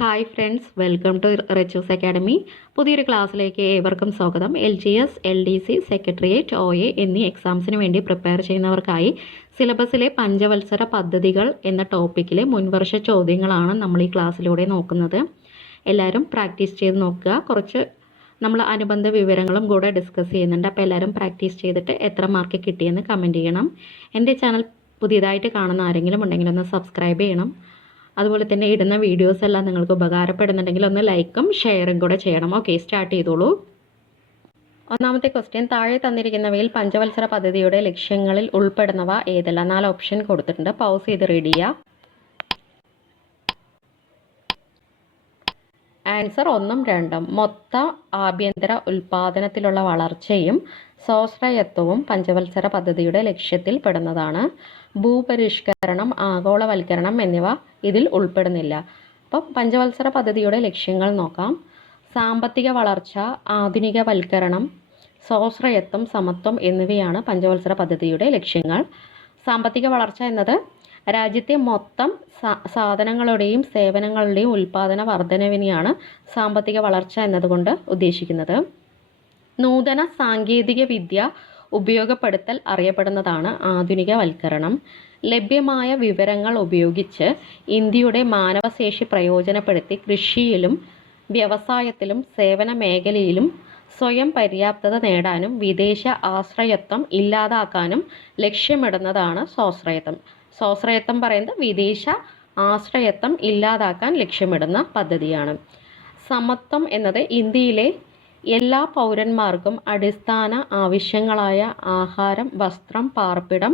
Hi friends, welcome to Richu's academy. പുതിയൊരു ക്ലാസ്സിലേക്ക് ഏവർക്കും സ്വാഗതം. LGS, LDC, സെക്രട്ടേറിയറ്റ്, OA എന്നീ എക്സാംസിന് വേണ്ടി പ്രിപ്പയർ ചെയ്യുന്നവർക്കായി സിലബസിലെ പഞ്ചവത്സര പദ്ധതികൾ എന്ന ടോപ്പിക്കിലെ മുൻവർഷ ചോദ്യങ്ങളാണ് നമ്മൾ ഈ ക്ലാസ്സിലൂടെ നോക്കുന്നത്. എല്ലാവരും പ്രാക്ടീസ് ചെയ്ത് നോക്കുക. കുറച്ച് നമ്മൾ അനുബന്ധ വിവരങ്ങളും കൂടെ ഡിസ്കസ് ചെയ്യുന്നുണ്ട്. അപ്പോൾ എല്ലാവരും പ്രാക്ടീസ് ചെയ്തിട്ട് എത്ര മാർക്ക് കിട്ടിയെന്ന് കമൻറ്റ് ചെയ്യണം. എൻ്റെ ചാനൽ പുതിയതായിട്ട് കാണുന്ന ആരെങ്കിലും ഉണ്ടെങ്കിൽ ഒന്ന് സബ്സ്ക്രൈബ് ചെയ്യണം. അതുപോലെ തന്നെ ഇടുന്ന വീഡിയോസ് എല്ലാം നിങ്ങൾക്ക് ഉപകാരപ്പെടുന്നുണ്ടെങ്കിൽ ഒന്ന് ലൈക്കും ഷെയറും കൂടെ ചെയ്യണം. ഓക്കെ, സ്റ്റാർട്ട് ചെയ്തോളൂ. ഒന്നാമത്തെ ക്വസ്റ്റ്യൻ, താഴെ തന്നിരിക്കുന്നവയിൽ പഞ്ചവത്സര പദ്ധതിയുടെ ലക്ഷ്യങ്ങളിൽ ഉൾപ്പെടുന്നവ ഏതെല്ലാം? 4 ഓപ്ഷൻ കൊടുത്തിട്ടുണ്ട്. പൗസ് ചെയ്ത് റീഡ് ചെയ്യുക. ആൻസർ 1ഉം 2ഉം. മൊത്ത ആഭ്യന്തര ഉൽപാദനത്തിലുള്ള വളർച്ചയും സ്വാശ്രയത്വവും പഞ്ചവത്സര പദ്ധതിയുടെ ലക്ഷ്യത്തിൽ പെടുന്നതാണ്. ഭൂപരിഷ്കരണം, ആഗോളവൽക്കരണം എന്നിവ ഇതിൽ ഉൾപ്പെടുന്നില്ല. അപ്പം പഞ്ചവത്സര പദ്ധതിയുടെ ലക്ഷ്യങ്ങൾ നോക്കാം. സാമ്പത്തിക വളർച്ച, ആധുനികവൽക്കരണം, സ്വാശ്രയത്വം, സമത്വം എന്നിവയാണ് പഞ്ചവത്സര പദ്ധതിയുടെ ലക്ഷ്യങ്ങൾ. സാമ്പത്തിക വളർച്ച എന്നത് രാജ്യത്തെ മൊത്തം സാധനങ്ങളുടെയും സേവനങ്ങളുടെയും ഉൽപാദന വർധനവിനെയാണ് സാമ്പത്തിക വളർച്ച എന്നതുകൊണ്ട് ഉദ്ദേശിക്കുന്നത്. നൂതന സാങ്കേതിക വിദ്യ ഉപയോഗപ്പെടുത്തൽ അറിയപ്പെടുന്നതാണ് ആധുനികവൽക്കരണം. ലഭ്യമായ വിവരങ്ങൾ ഉപയോഗിച്ച് ഇന്ത്യയുടെ മാനവശേഷി പ്രയോജനപ്പെടുത്തി കൃഷിയിലും വ്യവസായത്തിലും സേവന മേഖലയിലും സ്വയം പര്യാപ്തത നേടാനും വിദേശ ആശ്രയത്വം ഇല്ലാതാക്കാനും ലക്ഷ്യമിടുന്നതാണ് സ്വാശ്രയത്വം. സ്വാശ്രയത്വം പറയുന്നത് വിദേശ ആശ്രയത്വം ഇല്ലാതാക്കാൻ ലക്ഷ്യമിടുന്ന പദ്ധതിയാണ്. സമത്വം എന്നത് ഇന്ത്യയിലെ എല്ലാ പൗരന്മാർക്കും അടിസ്ഥാന ആവശ്യങ്ങളായ ആഹാരം, വസ്ത്രം, പാർപ്പിടം,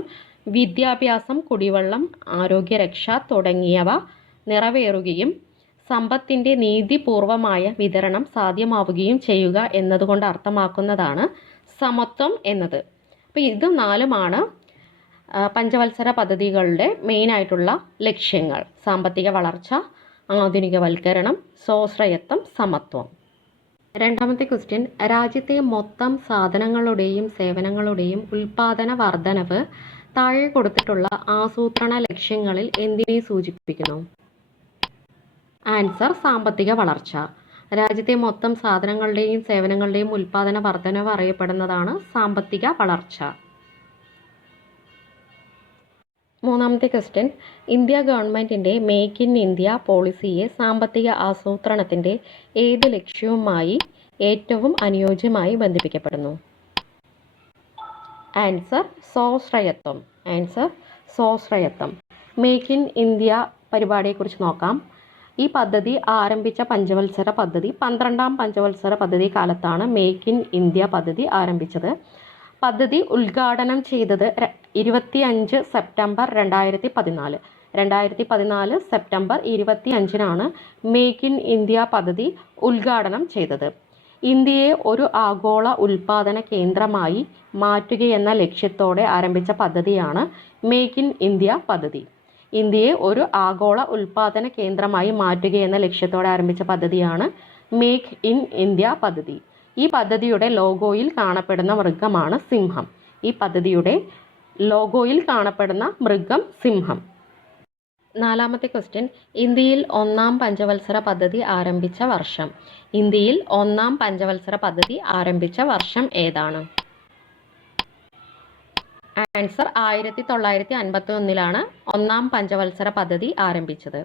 വിദ്യാഭ്യാസം, കുടിവെള്ളം, ആരോഗ്യരക്ഷ തുടങ്ങിയവ നിറവേറുകയും സമ്പത്തിൻ്റെ നീതിപൂർവമായ വിതരണം സാധ്യമാവുകയും ചെയ്യുക എന്നതുകൊണ്ട് അർത്ഥമാക്കുന്നതാണ് സമത്വം എന്നത്. അപ്പോൾ ഇത് 4ഉമാണ് പഞ്ചവത്സര പദ്ധതികളുടെ മെയിനായിട്ടുള്ള ലക്ഷ്യങ്ങൾ. സാമ്പത്തിക വളർച്ച, ആധുനികവൽക്കരണം, സ്വാശ്രയത്വം, സമത്വം. രണ്ടാമത്തെ ക്വസ്റ്റ്യൻ, രാജ്യത്തെ മൊത്തം സാധനങ്ങളുടെയും സേവനങ്ങളുടെയും ഉൽപാദന വർധനവ് താഴെ കൊടുത്തിട്ടുള്ള ആസൂത്രണ ലക്ഷ്യങ്ങളിൽ എന്തിനെ സൂചിപ്പിക്കുന്നു? ആൻസർ സാമ്പത്തിക വളർച്ച. രാജ്യത്തെ മൊത്തം സാധനങ്ങളുടെയും സേവനങ്ങളുടെയും ഉൽപാദന വർധനവ് അറിയപ്പെടുന്നതാണ് സാമ്പത്തിക വളർച്ച. മൂന്നാമത്തെ ക്വസ്റ്റ്യൻ, ഇന്ത്യ ഗവൺമെൻറ്റിൻ്റെ മേക്ക് ഇൻ ഇന്ത്യ പോളിസിയെ സാമ്പത്തിക ആസൂത്രണത്തിൻ്റെ ഏത് ലക്ഷ്യവുമായി ഏറ്റവും അനുയോജ്യമായി ബന്ധിപ്പിക്കപ്പെടുന്നു? ആൻസർ സ്വാശ്രയത്വം. ആൻസർ സ്വാശ്രയത്വം. മേക്ക് ഇൻ ഇന്ത്യ പരിപാടിയെക്കുറിച്ച് നോക്കാം. ഈ പദ്ധതി ആരംഭിച്ച പഞ്ചവത്സര പദ്ധതി 12ാം പഞ്ചവത്സര പദ്ധതി കാലത്താണ് മേക്ക് ഇൻ ഇന്ത്യ പദ്ധതി ആരംഭിച്ചത്. പദ്ധതി ഉദ്ഘാടനം ചെയ്തത് 25 സെപ്റ്റംബർ 2014. 2014 സെപ്റ്റംബർ 25-നാണ് മേക്ക് ഇൻ ഇന്ത്യ പദ്ധതി ഉദ്ഘാടനം ചെയ്തത്. ഇന്ത്യയെ ഒരു ആഗോള ഉൽപാദന കേന്ദ്രമായി മാറ്റുകയെന്ന ലക്ഷ്യത്തോടെ ആരംഭിച്ച പദ്ധതിയാണ് മേക്ക് ഇൻ ഇന്ത്യ പദ്ധതി. ഇന്ത്യയെ ഒരു ആഗോള ഉൽപാദന കേന്ദ്രമായി മാറ്റുകയെന്ന ലക്ഷ്യത്തോടെ ആരംഭിച്ച പദ്ധതിയാണ് മേക്ക് ഇൻ ഇന്ത്യ പദ്ധതി. ഈ പദ്ധതിയുടെ ലോഗോയിൽ കാണപ്പെടുന്ന മൃഗമാണ് സിംഹം. ഈ പദ്ധതിയുടെ ലോഗോയിൽ കാണപ്പെടുന്ന മൃഗം സിംഹം. നാലാമത്തെ ക്വസ്റ്റ്യൻ, ഇന്ത്യയിൽ 1ാം പഞ്ചവത്സര പദ്ധതി ആരംഭിച്ച വർഷം. ഇന്ത്യയിൽ 1ാം പഞ്ചവത്സര പദ്ധതി ആരംഭിച്ച വർഷം ഏതാണ്? ആൻസർ 1951-ലാണ് 1ാം പഞ്ചവത്സര പദ്ധതി ആരംഭിച്ചത്.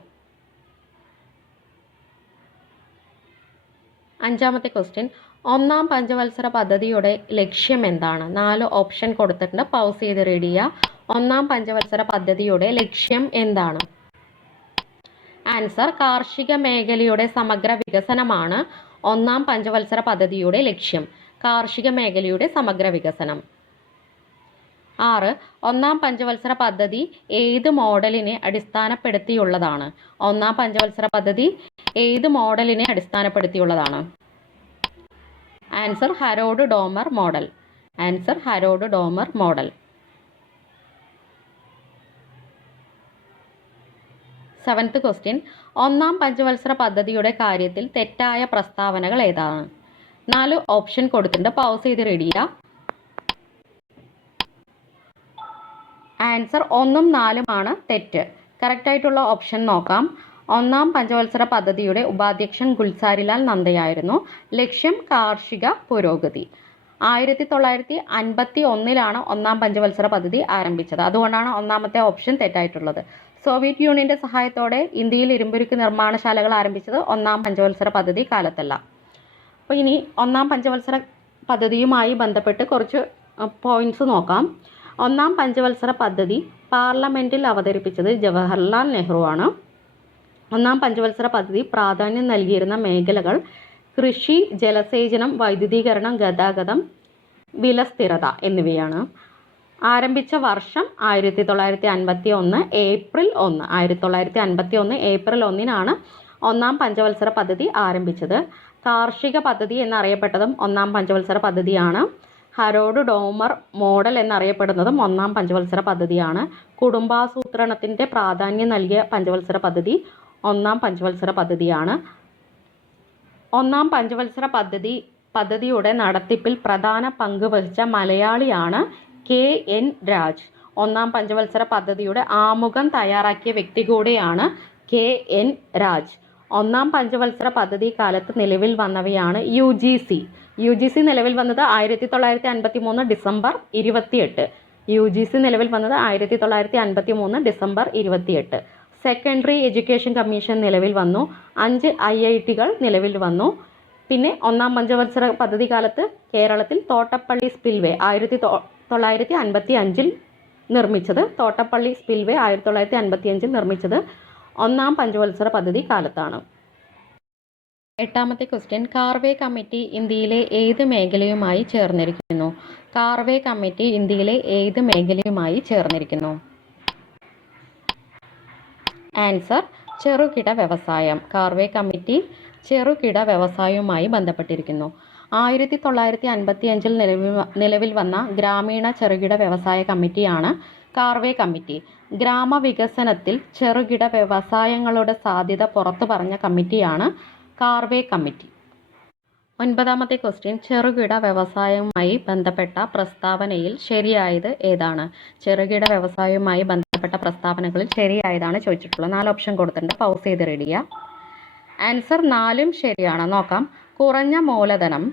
അഞ്ചാമത്തെ ക്വസ്റ്റ്യൻ, 1ാം പഞ്ചവത്സര പദ്ധതിയുടെ ലക്ഷ്യം എന്താണ്? 4 ഓപ്ഷൻ കൊടുത്തിട്ടുണ്ട്. പൗസ് ചെയ്ത് റീഡ് ചെയ്യുക. 1ാം പഞ്ചവത്സര പദ്ധതിയുടെ ലക്ഷ്യം എന്താണ്? ആൻസർ കാർഷിക മേഖലയുടെ സമഗ്ര വികസനമാണ് 1ാം പഞ്ചവത്സര പദ്ധതിയുടെ ലക്ഷ്യം. കാർഷിക മേഖലയുടെ സമഗ്ര വികസനം. 6. 1ാം പഞ്ചവത്സര പദ്ധതി ഏത് മോഡലിനെ അടിസ്ഥാനപ്പെടുത്തിയുള്ളതാണ്? 1ാം പഞ്ചവത്സര പദ്ധതി ഏത് മോഡലിനെ അടിസ്ഥാനപ്പെടുത്തിയുള്ളതാണ്? Answer Harrod Domar model. Answer Harrod Domar model. 7th question, 1ാം പഞ്ചവത്സര പദ്ധതിയുടെ കാര്യത്തിൽ തെറ്റായ പ്രസ്താവനകൾ ഏതാണ്? 4 ഓപ്ഷൻ കൊടുത്തിട്ടുണ്ട്. പൗസ് ചെയ്ത് റീഡ് ചെയ്യുക. ആൻസർ 1ഉം 4ഉമാണ് തെറ്റ്. കറക്റ്റായിട്ടുള്ള ഓപ്ഷൻ നോക്കാം. ഒന്നാം പഞ്ചവത്സര പദ്ധതിയുടെ ഉപാധ്യക്ഷൻ ഗുൽസാരിലാൽ നന്ദയായിരുന്നു. ലക്ഷ്യം കാർഷിക പുരോഗതി. 1951 ഒന്നാം പഞ്ചവത്സര പദ്ധതി ആരംഭിച്ചത്. അതുകൊണ്ടാണ് ഒന്നാമത്തെ ഓപ്ഷൻ തെറ്റായിട്ടുള്ളത്. സോവിയറ്റ് യൂണിയന്റെ സഹായത്തോടെ ഇന്ത്യയിൽ ഇരുമ്പുരുക്ക് നിർമ്മാണശാലകൾ ആരംഭിച്ചത് ഒന്നാം പഞ്ചവത്സര പദ്ധതി കാലത്തല്ല. അപ്പോൾ ഇനി ഒന്നാം പഞ്ചവത്സര പദ്ധതിയുമായി ബന്ധപ്പെട്ട് കുറച്ച് പോയിന്റ്സ് നോക്കാം. ഒന്നാം പഞ്ചവത്സര പദ്ധതി പാർലമെന്റിൽ അവതരിപ്പിച്ചത് ജവഹർലാൽ നെഹ്റു ആണ്. ഒന്നാം പഞ്ചവത്സര പദ്ധതി പ്രാധാന്യം നൽകിയിരുന്ന മേഖലകൾ കൃഷി, ജലസേചനം, വൈദ്യുതീകരണം, ഗതാഗതം, വിലസ്ഥിരത എന്നിവയാണ്. ആരംഭിച്ച വർഷം 1951 ഏപ്രിൽ 1. 1951 ഏപ്രിൽ 1 ഒന്നാം പഞ്ചവത്സര പദ്ധതി ആരംഭിച്ചത്. കാർഷിക പദ്ധതി എന്നറിയപ്പെട്ടതും ഒന്നാം പഞ്ചവത്സര പദ്ധതിയാണ്. ഹരോഡ് ഡോമർ മോഡൽ എന്നറിയപ്പെടുന്നതും ഒന്നാം പഞ്ചവത്സര പദ്ധതിയാണ്. കുടുംബാസൂത്രണത്തിൻ്റെ പ്രാധാന്യം നൽകിയ പഞ്ചവത്സര പദ്ധതി ഒന്നാം പഞ്ചവത്സര പദ്ധതിയാണ്. ഒന്നാം പഞ്ചവത്സര പദ്ധതിയുടെ നടത്തിപ്പിൽ പ്രധാന പങ്ക് വഹിച്ച മലയാളിയാണ് KN രാജ്. ഒന്നാം പഞ്ചവത്സര പദ്ധതിയുടെ ആമുഖം തയ്യാറാക്കിയ വ്യക്തി കൂടെയാണ് KN രാജ്. ഒന്നാം പഞ്ചവത്സര പദ്ധതി കാലത്ത് നിലവിൽ വന്നവയാണ് UGC നിലവിൽ വന്നത് 1953 ഡിസംബർ 28. UGC നിലവിൽ വന്നത് 1953 ഡിസംബർ 28. സെക്കൻഡറി എഡ്യൂക്കേഷൻ കമ്മീഷൻ നിലവിൽ വന്നു. 5 IITകൾ നിലവിൽ വന്നു. പിന്നെ ഒന്നാം പഞ്ചവത്സര പദ്ധതി കാലത്ത് കേരളത്തിൽ തോട്ടപ്പള്ളി സ്പിൽവേ 1955 നിർമ്മിച്ചത്. തോട്ടപ്പള്ളി സ്പിൽവേ 1955 നിർമ്മിച്ചത് ഒന്നാം പഞ്ചവത്സര പദ്ധതി കാലത്താണ്. 8ാമത്തെ ക്വസ്റ്റ്യൻ, കാർവേ കമ്മിറ്റി ഇന്ത്യയിലെ ഏത് മേഖലയുമായി ചേർന്നിരിക്കുന്നു? കാർവേ കമ്മിറ്റി ഇന്ത്യയിലെ ഏത് മേഖലയുമായി ചേർന്നിരിക്കുന്നു? ആൻസർ ചെറുകിട വ്യവസായം. കാർവേ കമ്മിറ്റി ചെറുകിട വ്യവസായവുമായി ബന്ധപ്പെട്ടിരിക്കുന്നു. 1955 നിലവിൽ വന്ന ഗ്രാമീണ ചെറുകിട വ്യവസായ കമ്മിറ്റിയാണ് കാർവേ കമ്മിറ്റി. ഗ്രാമവികസനത്തിൽ ചെറുകിട വ്യവസായങ്ങളുടെ സാധ്യത പുറത്തു പറഞ്ഞ കമ്മിറ്റിയാണ് കാർവേ കമ്മിറ്റി. 9ാമത്തെ ക്വസ്റ്റ്യൻ, ചെറുകിട വ്യവസായവുമായി ബന്ധപ്പെട്ട പ്രസ്താവനയിൽ ശരിയായത് ഏതാണ്? ചെറുകിട വ്യവസായവുമായി ബന്ധപ്പെട്ട പ്രസ്താവനകളിൽ ശരിയായതാണ് ചോദിച്ചിട്ടുള്ളത്. 4 ഓപ്ഷൻ കൊടുത്തിട്ടുണ്ട്, പൗസ് ചെയ്ത് റെഡി ചെയ്യുക. ആൻസർ 4ഉം ശരിയാണ്. നോക്കാം. കുറഞ്ഞ മൂലധനം,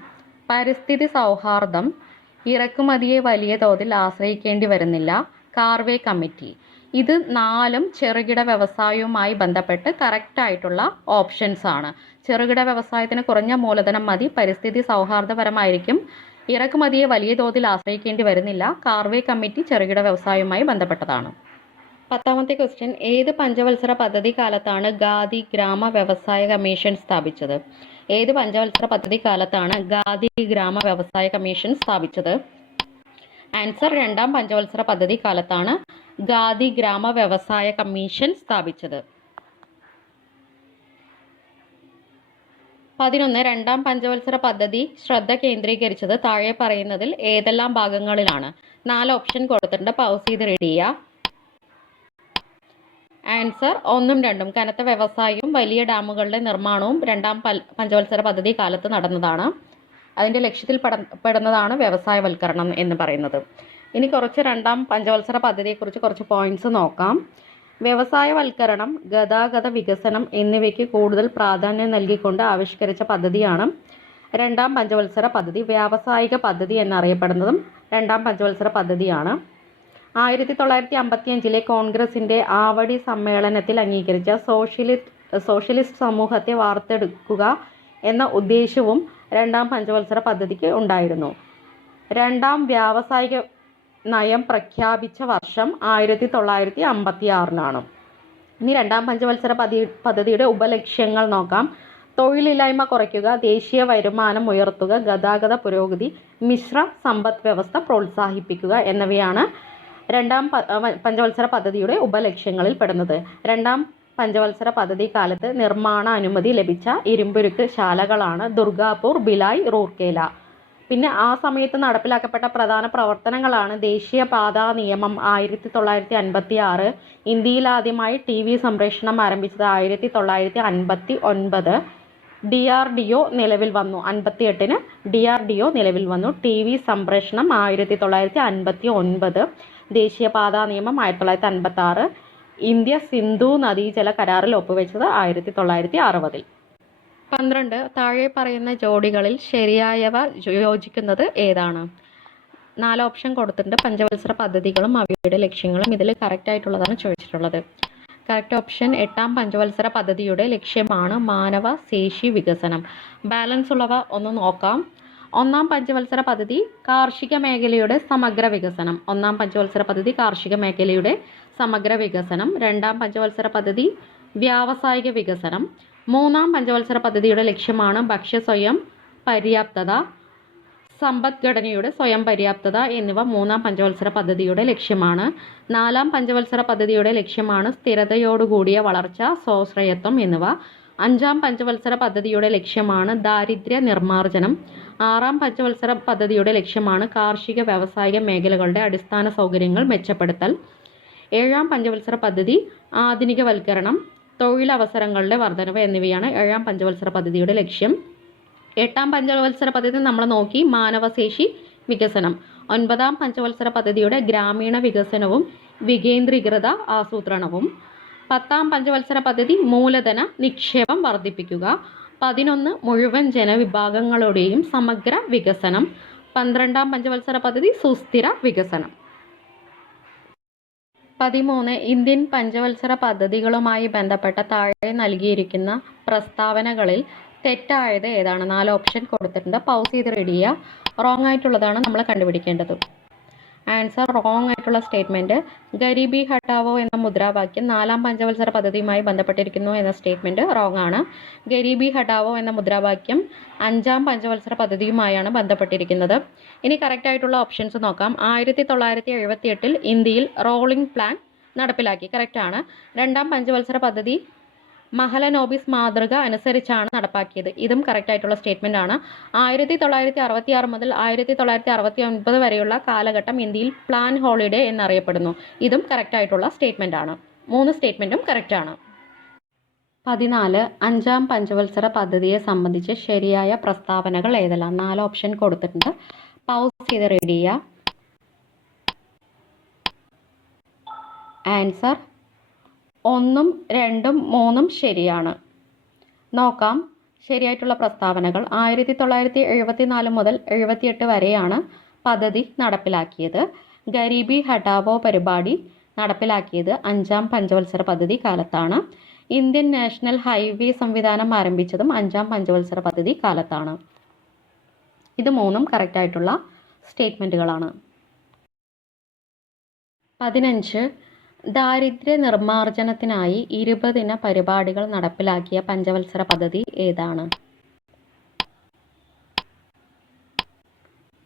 പരിസ്ഥിതി സൗഹാർദ്ദം, ഇറക്കുമതിയെ വലിയ തോതിൽ ആശ്രയിക്കേണ്ടി വരുന്നില്ല, കാർവേ കമ്മിറ്റി. ഇത് 4ഉം ചെറുകിട വ്യവസായവുമായി ബന്ധപ്പെട്ട് കറക്റ്റായിട്ടുള്ള ഓപ്ഷൻസ് ആണ്. ചെറുകിട വ്യവസായത്തിന് കുറഞ്ഞ മൂലധനം മതി, പരിസ്ഥിതി സൗഹാർദ്ദപരമായിരിക്കും, ഇറക്കുമതിയെ വലിയ തോതിൽ ആശ്രയിക്കേണ്ടി വരുന്നില്ല, കാർവേ കമ്മിറ്റി ചെറുകിട വ്യവസായവുമായി ബന്ധപ്പെട്ടതാണ്. 10ാമത്തെ ക്വസ്റ്റ്യൻ, ഏത് പഞ്ചവത്സര പദ്ധതി കാലത്താണ് ഖാദി ഗ്രാമ വ്യവസായ കമ്മീഷൻ സ്ഥാപിച്ചത്? ഏത് പഞ്ചവത്സര പദ്ധതി കാലത്താണ് ഖാദി ഗ്രാമ വ്യവസായ കമ്മീഷൻ സ്ഥാപിച്ചത്? ആൻസർ 2ാം പഞ്ചവത്സര പദ്ധതി കാലത്താണ് ഖാദി ഗ്രാമ വ്യവസായ കമ്മീഷൻ സ്ഥാപിച്ചത്. 11 2ാം പഞ്ചവത്സര പദ്ധതി ശ്രദ്ധ കേന്ദ്രീകരിച്ചത് താഴെ പറയുന്നതിൽ ഏതെല്ലാം ഭാഗങ്ങളിലാണ്? 4 ഓപ്ഷൻ കൊടുത്തിട്ടുണ്ട്, പൗസ് ചെയ്ത് റെഡി ചെയ്യുക. ആൻസർ 1ഉം 2ഉം. കനത്ത വ്യവസായവും വലിയ ഡാമുകളുടെ നിർമ്മാണവും 2ാം പഞ്ചവത്സര പദ്ധതി കാലത്ത് നടന്നതാണ്. അതിൻ്റെ ലക്ഷ്യത്തിൽ പെടുന്നതാണ് വ്യവസായവൽക്കരണം എന്ന് പറയുന്നത്. ഇനി കുറച്ച് 2ാം പഞ്ചവത്സര പദ്ധതിയെക്കുറിച്ച് കുറച്ച് പോയിന്റ്സ് നോക്കാം. വ്യവസായവൽക്കരണം, ഗതാഗത വികസനം എന്നിവയ്ക്ക് കൂടുതൽ പ്രാധാന്യം നൽകിക്കൊണ്ട് ആവിഷ്കരിച്ച പദ്ധതിയാണ് 2ാം പഞ്ചവത്സര പദ്ധതി. വ്യാവസായിക പദ്ധതി എന്നറിയപ്പെടുന്നതും 2ാം പഞ്ചവത്സര പദ്ധതിയാണ്. 1955 കോൺഗ്രസിൻ്റെ ആവടി സമ്മേളനത്തിൽ അംഗീകരിച്ച സോഷ്യലിസ്റ്റ് സമൂഹത്തെ വാർത്തെടുക്കുക എന്ന ഉദ്ദേശ്യവും 2ാം പഞ്ചവത്സര പദ്ധതിക്ക് ഉണ്ടായിരുന്നു. 2ാം വ്യാവസായിക നയം പ്രഖ്യാപിച്ച വർഷം 1956 ഇനി 2ാം പഞ്ചവത്സര പദ്ധതിയുടെ ഉപലക്ഷ്യങ്ങൾ നോക്കാം. തൊഴിലില്ലായ്മ കുറയ്ക്കുക, ദേശീയ വരുമാനം ഉയർത്തുക, ഗതാഗത പുരോഗതി, മിശ്ര സമ്പദ് വ്യവസ്ഥ പ്രോത്സാഹിപ്പിക്കുക എന്നിവയാണ് 2ാം പഞ്ചവത്സര പദ്ധതിയുടെ ഉപലക്ഷ്യങ്ങളിൽ പെടുന്നത്. 2ാം പഞ്ചവത്സര പദ്ധതി കാലത്ത് നിർമ്മാണ അനുമതി ലഭിച്ച ഇരുമ്പുരുക്ക് ശാലകളാണ് ദുർഗാപൂർ, ഭിലായ്, റൂർക്കേല. പിന്നെ ആ സമയത്ത് നടപ്പിലാക്കപ്പെട്ട പ്രധാന പ്രവർത്തനങ്ങളാണ് ദേശീയപാതാ നിയമം 1956, ഇന്ത്യയിൽ ആദ്യമായി TV സംപ്രേഷണം ആരംഭിച്ചത് 1959, DRDO നിലവിൽ വന്നു. 58 DRDO നിലവിൽ വന്നു. TV സംപ്രേഷണം 1959, ദേശീയപാതാ നിയമം 1956, ഇന്ത്യ സിന്ധു നദീജല കരാറിൽ ഒപ്പുവെച്ചത് 1960. 12. താഴെ പറയുന്ന ജോഡികളിൽ ശരിയായവ യോജിക്കുന്നത് ഏതാണ്? 4 ഓപ്ഷൻ കൊടുത്തിട്ടുണ്ട്. പഞ്ചവത്സര പദ്ധതികളും അവയുടെ ലക്ഷ്യങ്ങളും ഇതിൽ കറക്റ്റ് ആയിട്ടുള്ളതാണ് ചോദിച്ചിട്ടുള്ളത്. കറക്റ്റ് ഓപ്ഷൻ 8ാം പഞ്ചവത്സര പദ്ധതിയുടെ ലക്ഷ്യമാണ് മാനവ ശേഷി വികസനം. ബാലൻസ് ഉള്ളവ ഒന്ന് നോക്കാം. 1ാം പഞ്ചവത്സര പദ്ധതി കാർഷിക മേഖലയുടെ സമഗ്ര വികസനം. 1ാം പഞ്ചവത്സര പദ്ധതി കാർഷിക മേഖലയുടെ സമഗ്ര വികസനം. 2ാം പഞ്ചവത്സര പദ്ധതി വ്യാവസായിക വികസനം. 3ാം പഞ്ചവത്സര പദ്ധതിയുടെ ലക്ഷ്യമാണ് ഭക്ഷ്യ സ്വയം പര്യാപ്തത, സമ്പദ്ഘടനയുടെ സ്വയം പര്യാപ്തത എന്നിവ 3ാം പഞ്ചവത്സര പദ്ധതിയുടെ ലക്ഷ്യമാണ്. 4ാം പഞ്ചവത്സര പദ്ധതിയുടെ ലക്ഷ്യമാണ് സ്ഥിരതയോടുകൂടിയ വളർച്ച, സ്വാശ്രയത്വം എന്നിവ. 5ാം പഞ്ചവത്സര പദ്ധതിയുടെ ലക്ഷ്യമാണ് ദാരിദ്ര്യ നിർമ്മാർജ്ജനം. 6ാം പഞ്ചവത്സര പദ്ധതിയുടെ ലക്ഷ്യമാണ് കാർഷിക വ്യാവസായിക മേഖലകളുടെ അടിസ്ഥാന സൗകര്യങ്ങൾ മെച്ചപ്പെടുത്തൽ. 7ാം പഞ്ചവത്സര പദ്ധതി ആധുനികവൽക്കരണം, തൊഴിലവസരങ്ങളുടെ വർധനവ് എന്നിവയാണ് 7ാം പഞ്ചവത്സര പദ്ധതിയുടെ ലക്ഷ്യം. 8ാം പഞ്ചവത്സര പദ്ധതി നമ്മൾ നോക്കി മാനവശേഷി വികസനം. 9ാം പഞ്ചവത്സര പദ്ധതിയുടെ ഗ്രാമീണ വികസനവും വികേന്ദ്രീകൃത ആസൂത്രണവും. 10ാം പഞ്ചവത്സര പദ്ധതി മൂലധന നിക്ഷേപം വർദ്ധിപ്പിക്കുക. 11 മുഴുവൻ ജനവിഭാഗങ്ങളുടെയും സമഗ്ര വികസനം. 12ാം പഞ്ചവത്സര പദ്ധതി സുസ്ഥിര വികസനം. 13 ഇന്ത്യൻ പഞ്ചവത്സര പദ്ധതികളുമായി ബന്ധപ്പെട്ട താഴെ നൽകിയിരിക്കുന്ന പ്രസ്താവനകളിൽ തെറ്റായത് ഏതാണ്? 4 ഓപ്ഷൻ കൊടുത്തിട്ടുണ്ട്. പൗസ് ചെയ്ത് റെഡി ചെയ്യുക. റോങ് ആയിട്ടുള്ളതാണ് നമ്മൾ കണ്ടുപിടിക്കേണ്ടത്. ആൻസർ റോങ് ആയിട്ടുള്ള സ്റ്റേറ്റ്മെൻറ്റ് ഗരീബി ഹട്ടാവോ എന്ന മുദ്രാവാക്യം 4ാം പഞ്ചവത്സര പദ്ധതിയുമായി ബന്ധപ്പെട്ടിരിക്കുന്നു എന്ന സ്റ്റേറ്റ്മെൻറ്റ് റോങ് ആണ്. ഗരീബി ഹട്ടാവോ എന്ന മുദ്രാവാക്യം 5ാം പഞ്ചവത്സര പദ്ധതിയുമായാണ് ബന്ധപ്പെട്ടിരിക്കുന്നത്. ഇനി കറക്റ്റ് ആയിട്ടുള്ള ഓപ്ഷൻസ് നോക്കാം. 1978 ഇന്ത്യയിൽ റോളിംഗ് പ്ലാൻ നടപ്പിലാക്കി. കറക്റ്റ് ആണ്. 2ാം പഞ്ചവത്സര പദ്ധതി മഹലനോബിസ് മാതൃക അനുസരിച്ചാണ് നടപ്പാക്കിയത്. ഇതും കറക്റ്റ് ആയിട്ടുള്ള സ്റ്റേറ്റ്മെൻ്റ് ആണ്. 1966 മുതൽ 1969 വരെയുള്ള കാലഘട്ടം ഇന്ത്യയിൽ പ്ലാൻ ഹോളിഡേ എന്നറിയപ്പെടുന്നു. ഇതും കറക്റ്റ് ആയിട്ടുള്ള സ്റ്റേറ്റ്മെൻ്റ് ആണ്. 3 സ്റ്റേറ്റ്മെൻറ്റും കറക്റ്റ് ആണ്. 14 5ാം പഞ്ചവത്സര പദ്ധതിയെ സംബന്ധിച്ച് ശരിയായ പ്രസ്താവനകൾ ഏതെല്ലാം? 4 ഓപ്ഷൻ കൊടുത്തിട്ടുണ്ട്. പൗസ് ചെയ്ത് റെഡി ചെയ്യുക. ആൻസർ 1, 2, 3 ശരിയാണ്. നോക്കാം ശരിയായിട്ടുള്ള പ്രസ്താവനകൾ. 1974 മുതൽ 78 വരെയാണ് പദ്ധതി നടപ്പിലാക്കിയത്. ഗരീബി ഹഠാവോ പരിപാടി നടപ്പിലാക്കിയത് 5ാം പഞ്ചവത്സര പദ്ധതി കാലത്താണ്. ഇന്ത്യൻ നാഷണൽ ഹൈവേ സംവിധാനം ആരംഭിച്ചതും 5ാം പഞ്ചവത്സര പദ്ധതി കാലത്താണ്. ഇത് 3ഉം കറക്റ്റ് ആയിട്ടുള്ള സ്റ്റേറ്റ്മെൻറ്റുകളാണ്. 15 ദാരിദ്ര്യ നിർമ്മാർജ്ജനത്തിനായി 20 പരിപാടികൾ നടപ്പിലാക്കിയ പഞ്ചവത്സര പദ്ധതി ഏതാണ്?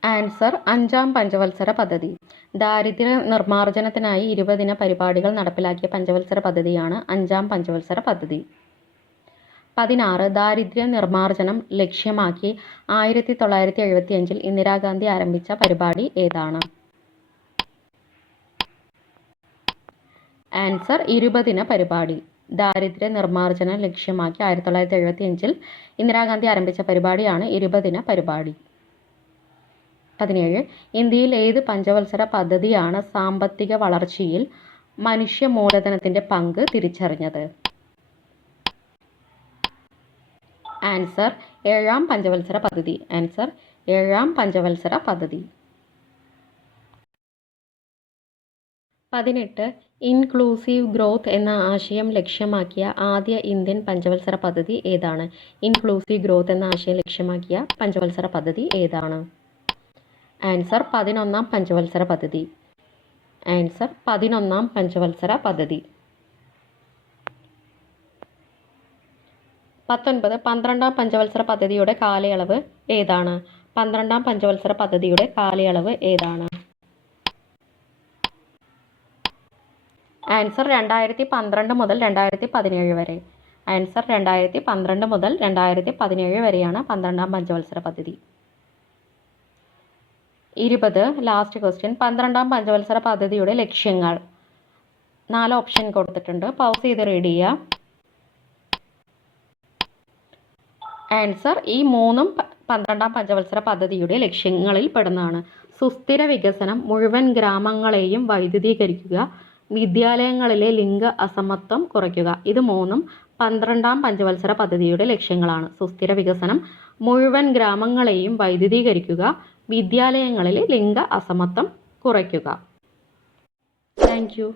ആൻസർ 5ാം പഞ്ചവത്സര പദ്ധതി. ദാരിദ്ര്യ നിർമ്മാർജ്ജനത്തിനായി 20 പരിപാടികൾ നടപ്പിലാക്കിയ പഞ്ചവത്സര പദ്ധതിയാണ് 5ാം പഞ്ചവത്സര പദ്ധതി. 16 ദാരിദ്ര്യ നിർമ്മാർജ്ജനം ലക്ഷ്യമാക്കി 1975 ഇന്ദിരാഗാന്ധി ആരംഭിച്ച പരിപാടി ഏതാണ്? ആൻസർ 20 പരിപാടി. ദാരിദ്ര്യ നിർമ്മാർജ്ജനം ലക്ഷ്യമാക്കി 1975 ഇന്ദിരാഗാന്ധി ആരംഭിച്ച പരിപാടിയാണ് 20 പരിപാടി. 17 ഇന്ത്യയിൽ ഏത് പഞ്ചവത്സര പദ്ധതിയാണ് സാമ്പത്തിക വളർച്ചയിൽ മനുഷ്യ മൂലധനത്തിൻ്റെ പങ്ക് തിരിച്ചറിഞ്ഞത്? ആൻസർ 7ാം പഞ്ചവത്സര പദ്ധതി. ആൻസർ 7ാം പഞ്ചവത്സര പദ്ധതി. 18 ഇൻക്ലൂസീവ് ഗ്രോത്ത് എന്ന ആശയം ലക്ഷ്യമാക്കിയ ആദ്യ ഇന്ത്യൻ പഞ്ചവത്സര പദ്ധതി ഏതാണ്? ഇൻക്ലൂസീവ് ഗ്രോത്ത് എന്ന ആശയം ലക്ഷ്യമാക്കിയ പഞ്ചവത്സര പദ്ധതി ഏതാണ്? ആൻസർ 11ാം പഞ്ചവത്സര പദ്ധതി. ആൻസർ 11ാം പഞ്ചവത്സര പദ്ധതി. 19 12ാം പഞ്ചവത്സര പദ്ധതിയുടെ കാലയളവ് ഏതാണ്? 12ാം പഞ്ചവത്സര പദ്ധതിയുടെ കാലയളവ് ഏതാണ്? ആൻസർ 2012 മുതൽ 2017 വരെ. ആൻസർ 2012 മുതൽ 2017 വരെയാണ് 12ാം പഞ്ചവത്സര പദ്ധതി. 20 ലാസ്റ്റ് ക്വസ്റ്റ്യൻ. 12ാം പഞ്ചവത്സര പദ്ധതിയുടെ ലക്ഷ്യങ്ങൾ 4 ഓപ്ഷൻ കൊടുത്തിട്ടുണ്ട്. പൗസ് ചെയ്ത് റീഡ് ചെയ്യുക. ആൻസർ ഈ 3ഉം 12ാം പഞ്ചവത്സര പദ്ധതിയുടെ ലക്ഷ്യങ്ങളിൽ പെടുന്നതാണ്. സുസ്ഥിര വികസനം, മുഴുവൻ ഗ്രാമങ്ങളെയും വൈദ്യുതീകരിക്കുക, വിദ്യാലയങ്ങളിലെ ലിംഗ അസമത്വം കുറയ്ക്കുക. ഇത് മൂന്നും 12ാം പഞ്ചവത്സര പദ്ധതിയുടെ ലക്ഷ്യങ്ങളാണ്. സുസ്ഥിര വികസനം, മുഴുവൻ ഗ്രാമങ്ങളെയും വൈദ്യുതീകരിക്കുക, വിദ്യാലയങ്ങളിലെ ലിംഗ അസമത്വം കുറയ്ക്കുക. Thank you.